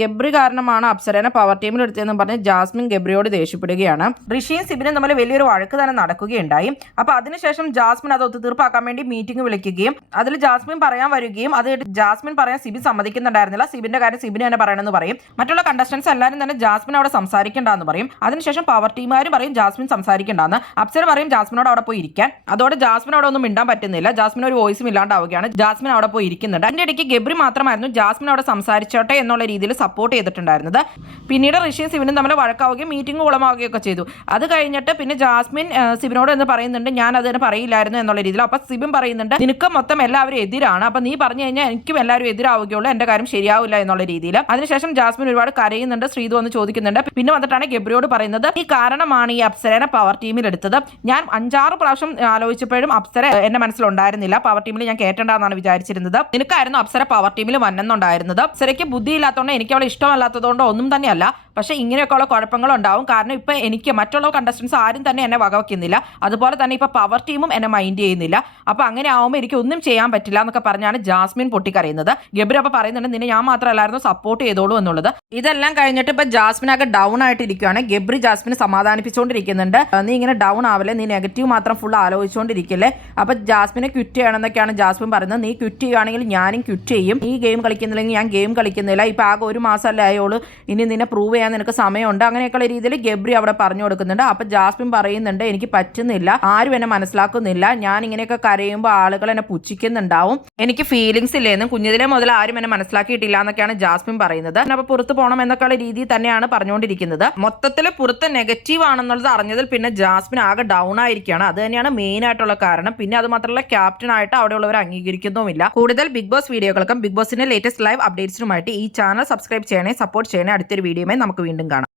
ഗബ്രി കാരണമാണ് അപ്സരനെ പവർ ടീമിൽ എടുത്തതെന്ന് പറഞ്ഞ് ജാസ്മിൻ ഗബ്രിയോട് ദേഷ്യപ്പെടുകയാണ്. ഋഷിയും സിബിനും തമ്മിൽ വലിയൊരു വഴക്ക് തന്നെ നടക്കുകയുണ്ടായി. അപ്പോൾ അതിനുശേഷം ജാസ്മിൻ അത് ഒത്തുതീർപ്പാക്കാൻ വേണ്ടി മീറ്റിംഗ് വിളിക്കുകയും അതിൽ ജാസ്മിൻ പറയാൻ വരികയും അത് ജാസ്മിൻ പറയാൻ സിബിൻ സമ്മതിക്കുന്നുണ്ടായിരുന്നില്ല. സിബിന്റെ കാര്യം സിബിന് തന്നെ പറയണമെന്ന് പറയും. മറ്റുള്ള കണ്ടസ്റ്റൻസ് എല്ലാവരും തന്നെ ജാസ്മിൻ അവിടെ സംസാരിക്കേണ്ടെന്ന് പറയും. അതിനുശേഷം പവർ ടീമുകാരും പറയും ജാസ്മിൻ സംസാരിക്കേണ്ടെന്ന്. അപ്സര പറയും ജാസ്മിനോട് അവിടെ പോയി ഇരിക്കാൻ. അതോടെ ജാസ്മിൻ അവിടെ ഒന്നും മിണ്ടാൻ പറ്റുന്നില്ല. ജാസ്മിൻ ഒരു വോയിസും ഇല്ലാണ്ടാവുകയാണ്. ജാസ്മിൻ അവിടെ പോയി ഇരിക്കുന്നുണ്ട്. അതിന്റെ ഇടയ്ക്ക് ഗബ്രി മാത്രമായിരുന്നു ജാസ്മിൻ അവിടെ സംസാരിച്ചോട്ടെ എന്നുള്ള രീതിയിൽ സപ്പോർട്ട് ചെയ്തിട്ടുണ്ടായിരുന്നത്. പിന്നീട് ഋഷിയും സിബിനും തമ്മിൽ വഴക്കാവുകയും മീറ്റിംഗ് കുളമാവുകയൊക്കെ ചെയ്തു. അത് കഴിഞ്ഞിട്ട് പിന്നെ ജാസ്മിൻ സിബിനോട് എന്ന് പറയുന്നുണ്ട് ഞാൻ അതിന് പറയില്ലായിരുന്നു എന്നുള്ള രീതിയിൽ. അപ്പൊ സിബിൻ പറയുന്നുണ്ട് നിനക്ക് മൊത്തം എല്ലാവരും എതിരാണ്, അപ്പൊ നീ പറഞ്ഞു കഴിഞ്ഞാൽ എനിക്കും എല്ലാവരും എതിരാവുകയുള്ളൂ, എന്റെ കാര്യം ശരിയാവില്ല എന്നുള്ള രീതിയിൽ. അതിനുശേഷം ജാസ്മിൻ ഒരുപാട് കരയുന്നുണ്ട്. ശ്രീതു വന്ന് ചോദിക്കുന്നുണ്ട്. പിന്നെ വന്നിട്ടാണ് ഗബ്രിയോട് പറയുന്നത് ഈ കാരണമാണ് ഈ അപ്സരനെ പവർ ടീമിൽ എടുത്തത്. ഞാൻ 5-6 പ്രാവശ്യം ആലോചിച്ചപ്പോഴും അപ്സര എന്റെ മനസ്സിലുണ്ടായിരുന്നില്ല. പവർ ടീമിൽ ഞാൻ കേട്ടണ്ടെന്നാണ് വിചാരിച്ചിരുന്നത്. നിനക്കായിരുന്നു അപ്സര പവർ ടീമിൽ വന്നെന്നുണ്ടായിരുന്നത്. അപ്സരയ്ക്ക് ബുദ്ധിയില്ലാത്തതുകൊണ്ട് എനിക്ക് അവളെ ഇഷ്ടമല്ലാത്തതുകൊണ്ടോ ഒന്നും തന്നെയല്ല. പക്ഷെ ഇങ്ങനെയൊക്കെയുള്ള കുഴപ്പങ്ങളുണ്ടാവും. കാരണം ഇപ്പൊ എനിക്ക് മറ്റുള്ള കണ്ടസ്റ്റൻസ് ആരും തന്നെ എന്നെ വകവയ്ക്കുന്നില്ല. അതുപോലെ തന്നെ ഇപ്പൊ പവർ ടീമും എന്നെ മൈൻഡ് ചെയ്യുന്നില്ല. അപ്പൊ അങ്ങനെ ആവുമ്പോൾ എനിക്ക് ഒന്നും ചെയ്യാൻ പറ്റില്ല എന്നൊക്കെ പറഞ്ഞാണ് ജാസ്മിൻ പൊട്ടിക്കറിയുന്നത്. ഗബ്രി അപ്പൊ പറയുന്നുണ്ട് നിന്നെ ഞാൻ മാത്രമല്ലായിരുന്നു സപ്പോർട്ട് ചെയ്തോളൂ എന്നുള്ളത്. ഇതെല്ലാം കഴിഞ്ഞിട്ട് ഇപ്പൊ ജാസ്മിൻ ആകെ ഡൗൺ ആയിട്ടിരിക്കുകയാണ്. ഗബ്രി ജാസ്മിനെ സമാധാനിപ്പിച്ചുകൊണ്ടിരിക്കുന്നുണ്ട്. നീ ഇങ്ങനെ ഡൗൺ ആവില്ലേ, നീ നെഗറ്റീവ് മാത്രം ഫുൾ ആലോചിച്ചുകൊണ്ടിരിക്കില്ലേ. അപ്പൊ ജാസ്മിനെ ക്വിറ്റ് ചെയ്യണമെന്നൊക്കെയാണ് ജാസ്മിൻ പറയുന്നത്. നീ ക്വിറ്റ് ചെയ്യുകയാണെങ്കിൽ ഞാനും ക്വിറ്റ് ചെയ്യും. ഈ ഗെയിം കളിക്കുന്നില്ലെങ്കിൽ ഞാൻ ഗെയിം കളിക്കുന്നില്ല. ഇപ്പൊ ആകെ 1 മാസമല്ലേ ആയോളൂ, ഇനി നിന്നെ പ്രൂവ് ചെയ്യാൻ നിനക്ക് സമയമുണ്ട്. അങ്ങനെയൊക്കെയുള്ള രീതിയിൽ ഗബ്രി അവിടെ പറഞ്ഞു കൊടുക്കുന്നുണ്ട്. അപ്പൊ ജാസ്മിൻ പറയുന്നുണ്ട് എനിക്ക് പറ്റുന്നില്ല, ആരും എന്നെ മനസ്സിലാക്കുന്നില്ല, ഞാൻ ഇങ്ങനെയൊക്കെ കരയുമ്പോൾ ആളുകൾ എന്നെ പുച്ഛിക്കുന്നുണ്ടാവും, എനിക്ക് ഫീലിങ്സ് ഇല്ലെന്നും കുഞ്ഞിതിലെ മുതൽ ആരും എന്നെ മനസ്സിലാക്കിയിട്ടില്ല എന്നൊക്കെയാണ് ജാസ്മിൻ പറയുന്നത്. അപ്പൊ പുറത്ത് പോകണം എന്നൊക്കെയുള്ള രീതിയിൽ തന്നെയാണ് പറഞ്ഞുകൊണ്ടിരിക്കുന്നത്. മൊത്തത്തിൽ പുറത്ത് നെഗറ്റീവ് ആണെന്നുള്ളത് അറിഞ്ഞതിൽ പിന്നെ ജാസ്മിൻ ആകെ ഡൗൺ ആയിരിക്കുകയാണ്. അത് തന്നെയാണ് മെയിൻ ആയിട്ടുള്ള കാരണം. പിന്നെ അത് മാത്രമല്ല ക്യാപ്റ്റൻ ആയിട്ട് അവിടെയുള്ളവർ അംഗീകരിക്കുന്നുമില്ല. കൂടുതൽ ബിഗ് ബോസ് വീഡിയോകൾക്കും ബിഗ് ബോസിന്റെ ലേറ്റസ്റ്റ് ലൈവ് അപ്ഡേറ്റ്സിനുമായിട്ട് ഈ ചാനൽ സബ്സ്ക്രൈബ് ചെയ്യണേ, സപ്പോർട്ട് ചെയ്യണേ. അടുത്തൊരു വീഡിയോയുമായി നമുക്ക് വീണ്ടും കാണാം.